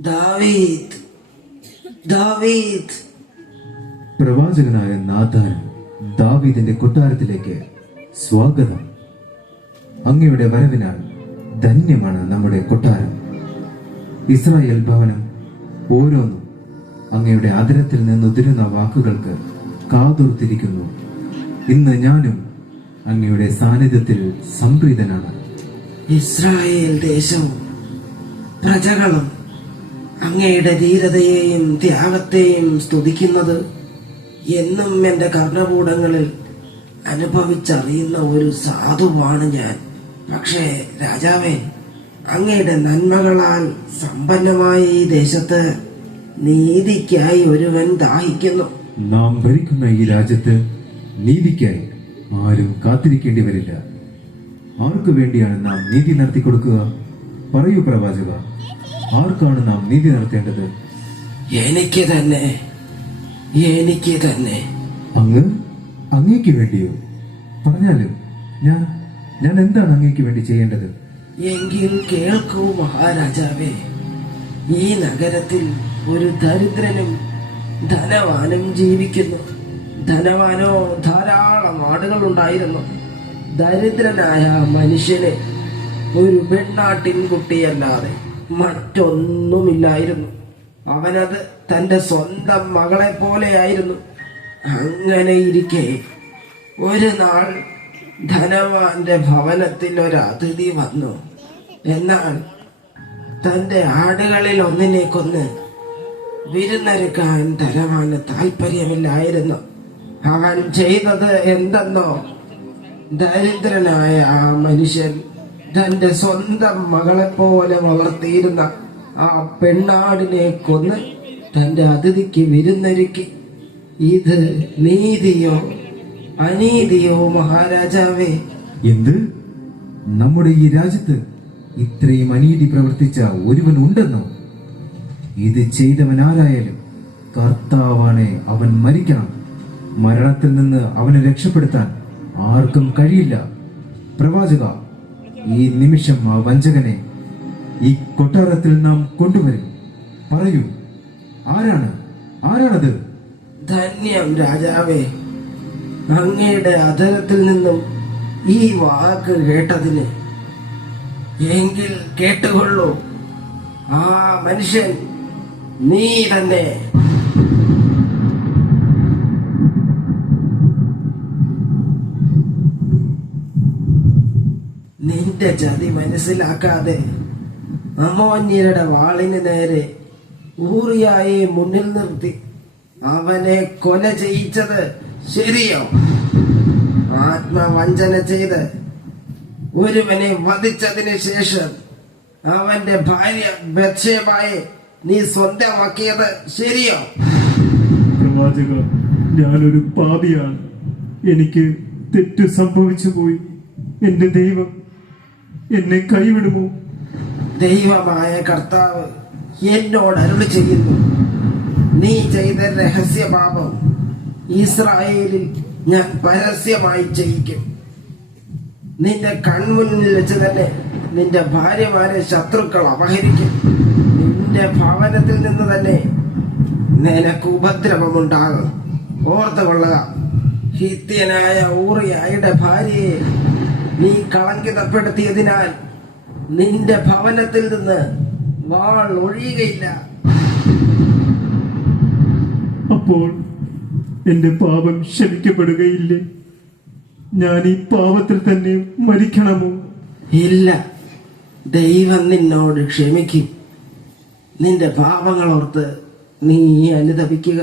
ദാവീദ് ദാവീദ്. പ്രവാചകനായ നാഥാൻ ദാവീദിന്റെ കൊട്ടാരത്തിലേക്ക് സ്വാഗതം. അങ്ങയുടെ വരവിനാൽ ധന്യമാണ് നമ്മുടെ കൊട്ടാരം. ഇസ്രായേൽ ഭവനം ഓരോന്നും അങ്ങയുടെ ആദരത്തിൽ നിന്നുതിരുന്ന വാക്കുകൾക്ക് കാതുർത്തിരിക്കുന്നു. ഇന്ന് ഞാനും അങ്ങയുടെ സാന്നിധ്യത്തിൽ സംപ്രീതനാണ്. ഇസ്രായേൽ ദേശവും പ്രജകളും അങ്ങയുടെ ധീരതയെയും ത്യാഗത്തെയും സ്തുതിക്കുന്നത് എന്നും എന്റെ കർണകൂടങ്ങളിൽ അനുഭവിച്ചറിയുന്ന ഒരു സാധുവാണ് ഞാൻ. പക്ഷേ രാജാവേ അങ്ങയുടെ നന്മകളാൽ സമ്പന്നമായ ഈ ദേശത്ത് നീതിക്കായി ഒരുവൻ ദാഹിക്കുന്നു. നാം ഭരിക്കുന്ന ഈ രാജ്യത്ത് നീതിക്കായി ആരും കാത്തിരിക്കേണ്ടി വരില്ല. ആർക്കു വേണ്ടിയാണ് നാം നീതി നടത്തി കൊടുക്കുക പറയൂ പ്രവാചക. ആർക്കാണ് നാം നീതി നടത്തേണ്ടത്? എനിക്ക് തന്നെ. എനിക്ക് തന്നെ. അങ്ങ് അങ്ങേക്ക് വേണ്ടിയോ? പറഞ്ഞാലും ഞാൻ ഞാൻ എന്താണ് അങ്ങേക്ക് വേണ്ടി ചെയ്യേണ്ടത്? എങ്കിൽ കേൾക്കൂ മഹാരാജാവേ. ഈ നഗരത്തിൽ ഒരു ദരിദ്രനും ധനവാനും ജീവിക്കുന്നു. ധനവാനോ ധാരാളം ആടുകൾ ഉണ്ടായിരുന്നു. ദരിദ്രനായ മനുഷ്യനെ ഒരു പെണ്ണാട്ടിൻ കുട്ടിയല്ലാതെ മറ്റൊന്നുമില്ലായിരുന്നു. അവനത് തന്റെ സ്വന്തം മകളെ പോലെയായിരുന്നു. അങ്ങനെ ഇരിക്കെ ഒരു നാൾ ധനവാന്റെ ഭവനത്തിൽ ഒരു അതിഥി വന്നു. എന്നാൽ തന്റെ ആടുകളിൽ ഒന്നിനെ കൊന്ന് വിരുന്നൊരുക്കാൻ ധനവാന് താല്പര്യമില്ലായിരുന്നു അവൻ ചെയ്തത് എന്തെന്നോ ദരിദ്രനായ ആ മനുഷ്യൻ തന്റെ സ്വന്തം മകളെ പോലെ വളർത്തിയിരുന്ന ആ പെണ്ണാടിനെ കൊന്ന് തന്റെ അതിഥിക്ക് വിരുന്നൊരുക്കി. ഇത് നീതിയോ അനീതിയോ മഹാരാജാവേ? എന്ത്? നമ്മുടെ ഈ രാജ്യത്ത് ഇത്രയും അനീതി പ്രവർത്തിച്ച ഒരുവൻ ഉണ്ടെന്നോ? ഇത് ചെയ്തവൻ ആരായാലും കർത്താവാണെ അവൻ മരിക്കണം. മരണത്തിൽ നിന്ന് അവനെ രക്ഷപ്പെടുത്താൻ ആർക്കും കഴിയില്ല. പ്രവാചക ഈ നിമിഷം ആ വഞ്ചകനെ ഈ കൊട്ടാരത്തിൽ നാം കൊണ്ടുവരും. പറയൂ ആരാണ്? ആരാണത്? ധന്യം രാജാവേ അങ്ങയുടെ അധരത്തിൽ നിന്നും ഈ വാക്ക് കേട്ടതിന് എങ്കിൽ കേട്ടുകൊള്ളൂ. ആ മനുഷ്യൻ നീ തന്നെ. നിന്റെ ചതി മനസ്സിലാക്കാതെ അമോന്യരുടെ വാളിന് നേരെ ഊറിയായെ മുന്നിൽ നിർത്തി. അവനെ കൊല ചെയ്യിച്ചത് ശരിയോ? ആത്മവഞ്ചന ചെയ്ത് ഒരുവനെ വധിച്ചതിന് ശേഷം അവന്റെ ഭാര്യ ബക്ഷേപായി നീ സ്വന്തമാക്കിയത് ശരിയോ? പ്രവാചക ഞാനൊരു പാപിയാണ്. എനിക്ക് തെറ്റ് സംഭവിച്ചു പോയി എന്റെ ദൈവം എന്നെ കൈവിടുമോ? ദൈവമായ കർത്താവ് എന്നോട് അരുളി ചെയ്യുന്നു. നീ ചെയ്ത രഹസ്യ പാപം ഇസ്രായേലിൽ ഞാൻ പരസ്യമായി ചെയ്യിക്കും. നിന്റെ കൺമുന്നിൽ വെച്ച് തന്നെ നിന്റെ ഭാര്യമാരെ ശത്രുക്കൾ അപഹരിക്കും. നിന്റെ ഭവനത്തിൽ നിന്ന് തന്നെ നിനക്ക് ഉപദ്രവമുണ്ടാകും. ഓർത്തു ഹിത്യനായ ഊറിയായുടെ ഭാര്യയെ നീ കളങ്കിതപ്പെടുത്തിയതിനാൽ നിന്റെ ഭവനത്തിൽ നിന്ന് വാൾ ഒഴിയുകയില്ല. അപ്പോൾ എന്റെ പാപം ക്ഷമിക്കപ്പെടുകയില്ലേ. ഞാൻ ഈ പാപത്തിൽ തന്നെ മരിക്കണമോ? ഇല്ല. ദൈവം നിന്നോട് ക്ഷമിക്കും. നിന്റെ പാപങ്ങളോർത്ത് നീ അനുതപിക്കുക